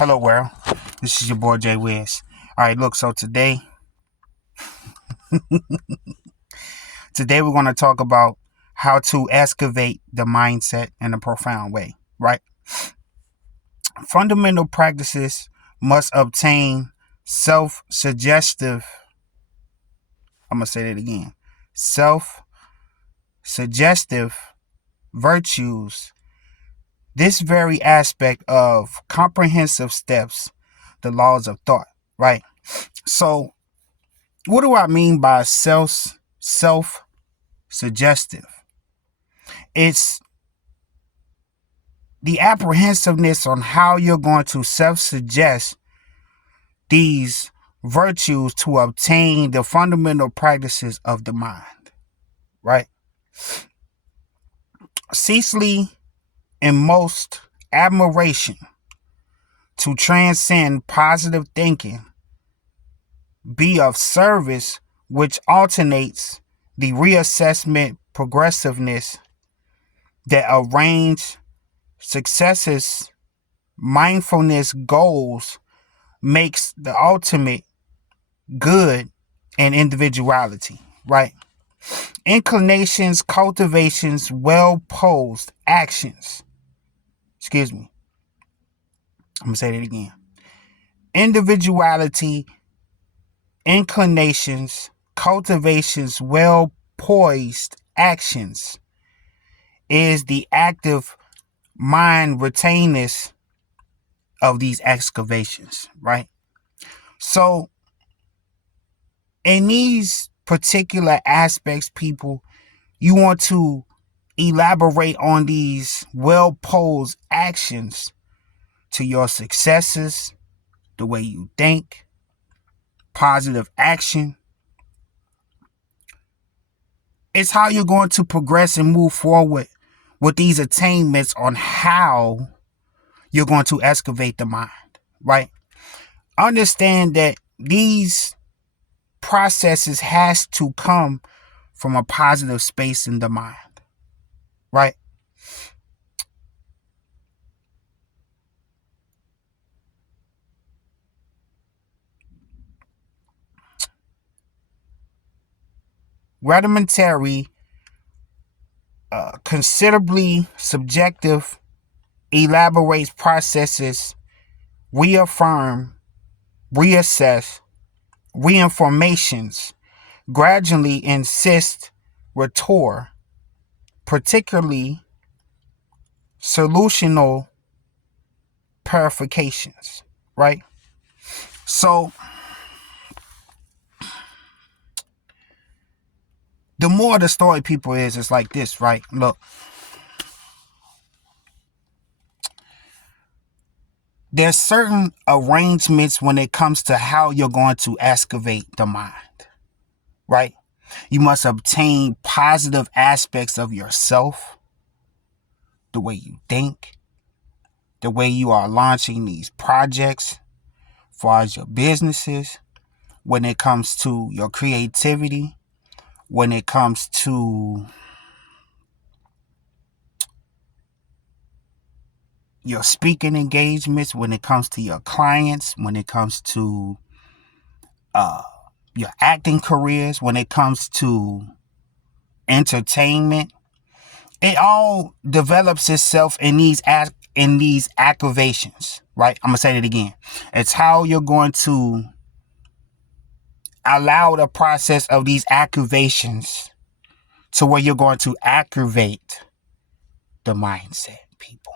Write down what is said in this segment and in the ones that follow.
Hello world, this is your boy Jay Wiz. Alright, look, so today we're going to talk about how to excavate the mindset in a profound way, right? Fundamental practices must obtain self-suggestive, I'm going to say that again, self-suggestive virtues. This very aspect of comprehensive steps, the laws of thought, right? So what do I mean by self-suggestive? It's the apprehensiveness on how you're going to self-suggest these virtues to obtain the fundamental practices of the mind, right? Ceaselessly in most admiration to transcend positive thinking, be of service, which alternates the reassessment progressiveness that arrange successes, mindfulness goals, makes the ultimate good and individuality, right? Inclinations, cultivations, well-posed actions. I'm going to say that again. Individuality, inclinations, cultivations, well-poised actions is the active mind retainers of these excavations, right? So in these particular aspects, people, you want to elaborate on these well-posed actions to your successes, the way you think, positive action. It's how you're going to progress and move forward with these attainments on how you're going to excavate the mind, right? Understand that these processes has to come from a positive space in the mind, right? Rudimentary, considerably subjective, elaborates processes, reaffirm, reassess, reinformations, gradually insist, retour, particularly solutional purifications, right? So the more the story, people, is it's like this, right? Look, there's certain arrangements when it comes to how you're going to excavate the mind, right? You must obtain positive aspects of yourself, the way you think, the way you are launching these projects, as far as your businesses, when it comes to your creativity, when it comes to your speaking engagements, when it comes to your clients, when it comes to your acting careers, when it comes to entertainment. It all develops itself in these activations, right? I'm gonna say it again. It's how you're going to allow the process of these activations to where you're going to activate the mindset, people,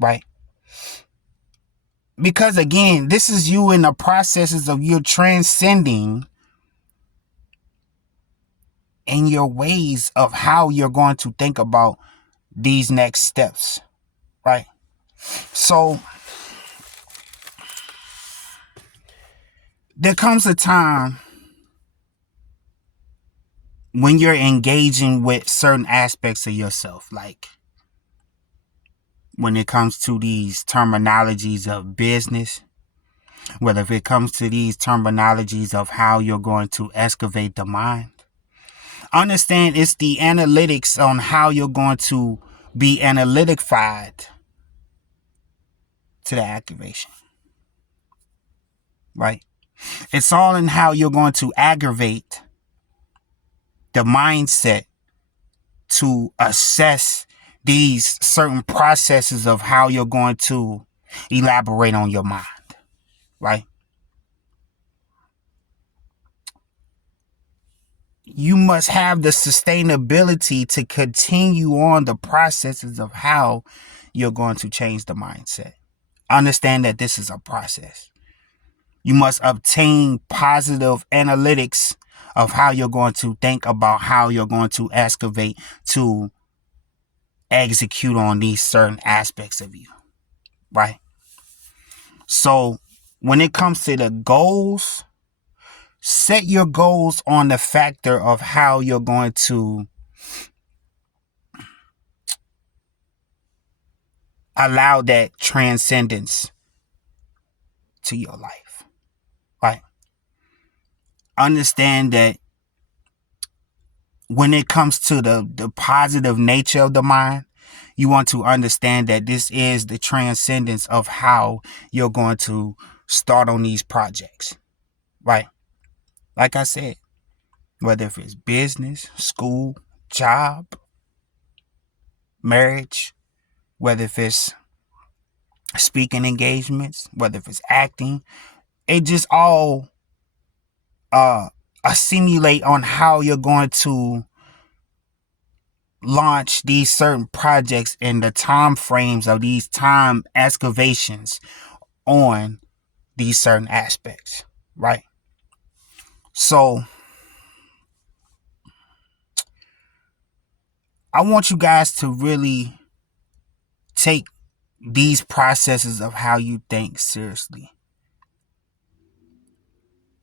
right? Because again, this is you in the processes of you transcending in your ways of how you're going to think about these next steps, right? So there comes a time when you're engaging with certain aspects of yourself, like when it comes to these terminologies of business, whether if it comes to these terminologies of how you're going to excavate the mind. Understand it's the analytics on how you're going to be analytified to the activation, right? It's all in how you're going to aggravate the mindset to assess these certain processes of how you're going to elaborate on your mind, right? You must have the sustainability to continue on the processes of how you're going to change the mindset. Understand that this is a process. You must obtain positive analytics of how you're going to think about how you're going to excavate to execute on these certain aspects of you, right? So when it comes to the goals, set your goals on the factor of how you're going to allow that transcendence to your life, right? Understand that when it comes to the positive nature of the mind, you want to understand that this is the transcendence of how you're going to start on these projects, right? Like I said, whether if it's business, school, job, marriage, whether if it's speaking engagements, whether if it's acting, it just all assimilate on how you're going to launch these certain projects in the time frames of these time excavations on these certain aspects, right? So I want you guys to really take these processes of how you think seriously.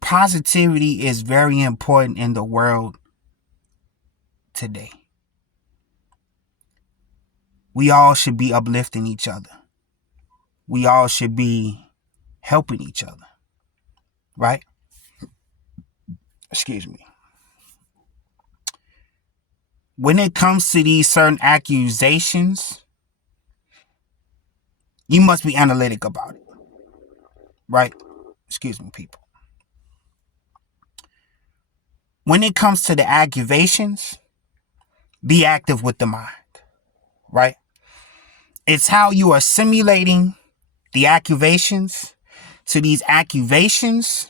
Positivity is very important in the world today. We all should be uplifting each other. We all should be helping each other, right? Excuse me. When it comes to these certain accusations, you must be analytic about it, right? Excuse me, people. When it comes to the accusations, be active with the mind, right? It's how you are simulating the accusations to these accusations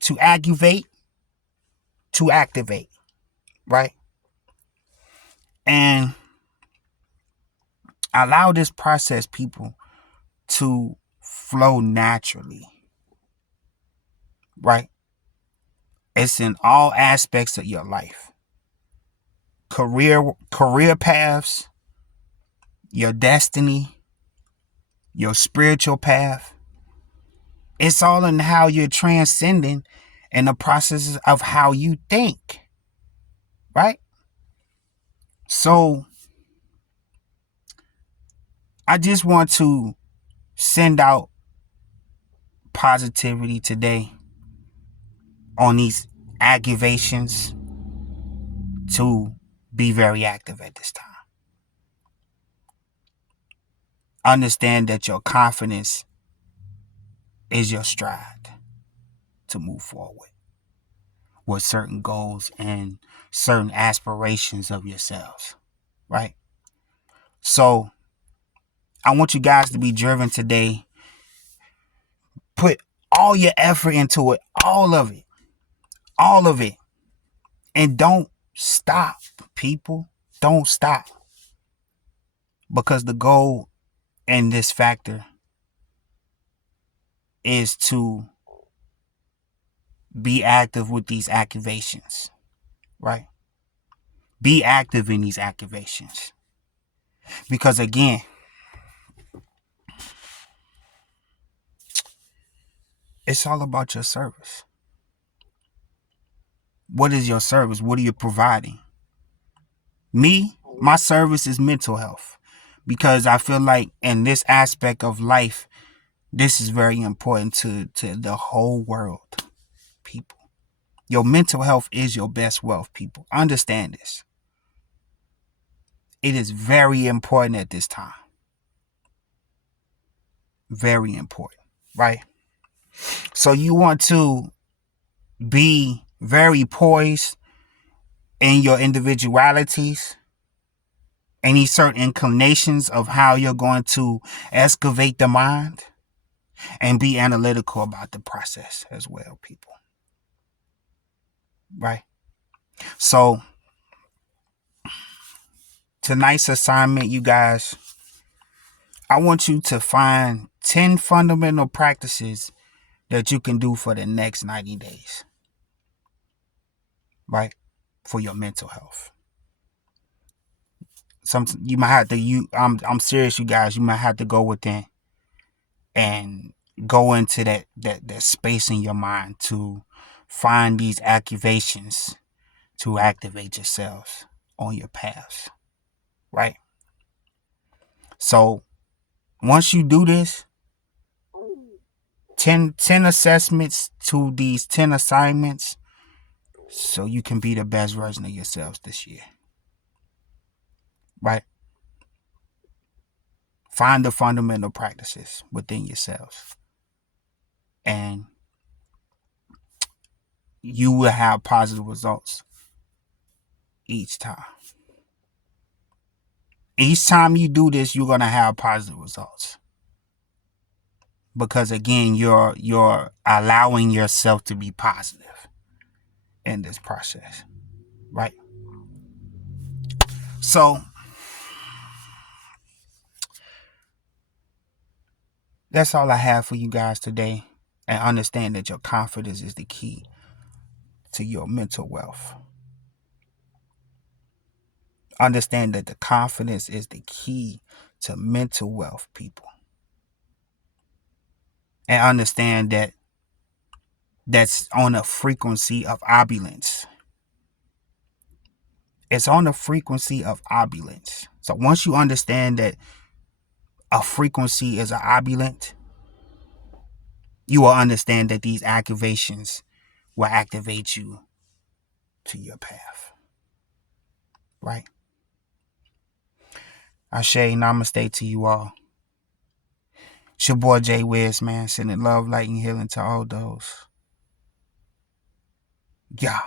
to activate, right? And allow this process, people, to flow naturally, right? It's in all aspects of your life. Career paths, your destiny, your spiritual path. It's all in how you're transcending and the processes of how you think, right? So I just want to send out positivity today on these activations to be very active at this time. Understand that your confidence is your stride to move forward with certain goals and certain aspirations of yourselves, right? So I want you guys to be driven today. Put all your effort into it, all of it. And don't stop, people. Don't stop. Because the goal in this factor is to be active with these activations, right? Be active in these activations. Because again, it's all about your service. What is your service? What are you providing? Me, my service is mental health. Because I feel like in this aspect of life, this is very important to the whole world, people. Your mental health is your best wealth, people. Understand this. It is very important at this time. Very important, right? So you want to be very poised in your individualities, any certain inclinations of how you're going to excavate the mind, and be analytical about the process as well, people. Right? So tonight's assignment, you guys, I want you to find 10 fundamental practices that you can do for the next 90 days. Right? For your mental health. You might have to I'm serious, you guys, you might have to go within and go into that space in your mind to find these activations to activate yourselves on your paths, right? So once you do this, 10 assessments to these 10 assignments, so you can be the best version of yourselves this year, right? Find the fundamental practices within yourselves, and you will have positive results each time. Each time you do this, you're going to have positive results. Because again, you're allowing yourself to be positive in this process, right? So that's all I have for you guys today. And understand that your confidence is the key to your mental wealth. Understand that the confidence is the key to mental wealth, people. And understand that that's on a frequency of opulence. It's on the frequency of opulence. So once you understand that a frequency is an opulent, you will understand that these activations will activate you to your path. Right? Ashe, namaste to you all. It's your boy Jay Wiz, man, sending love, light, and healing to all those. Yeah.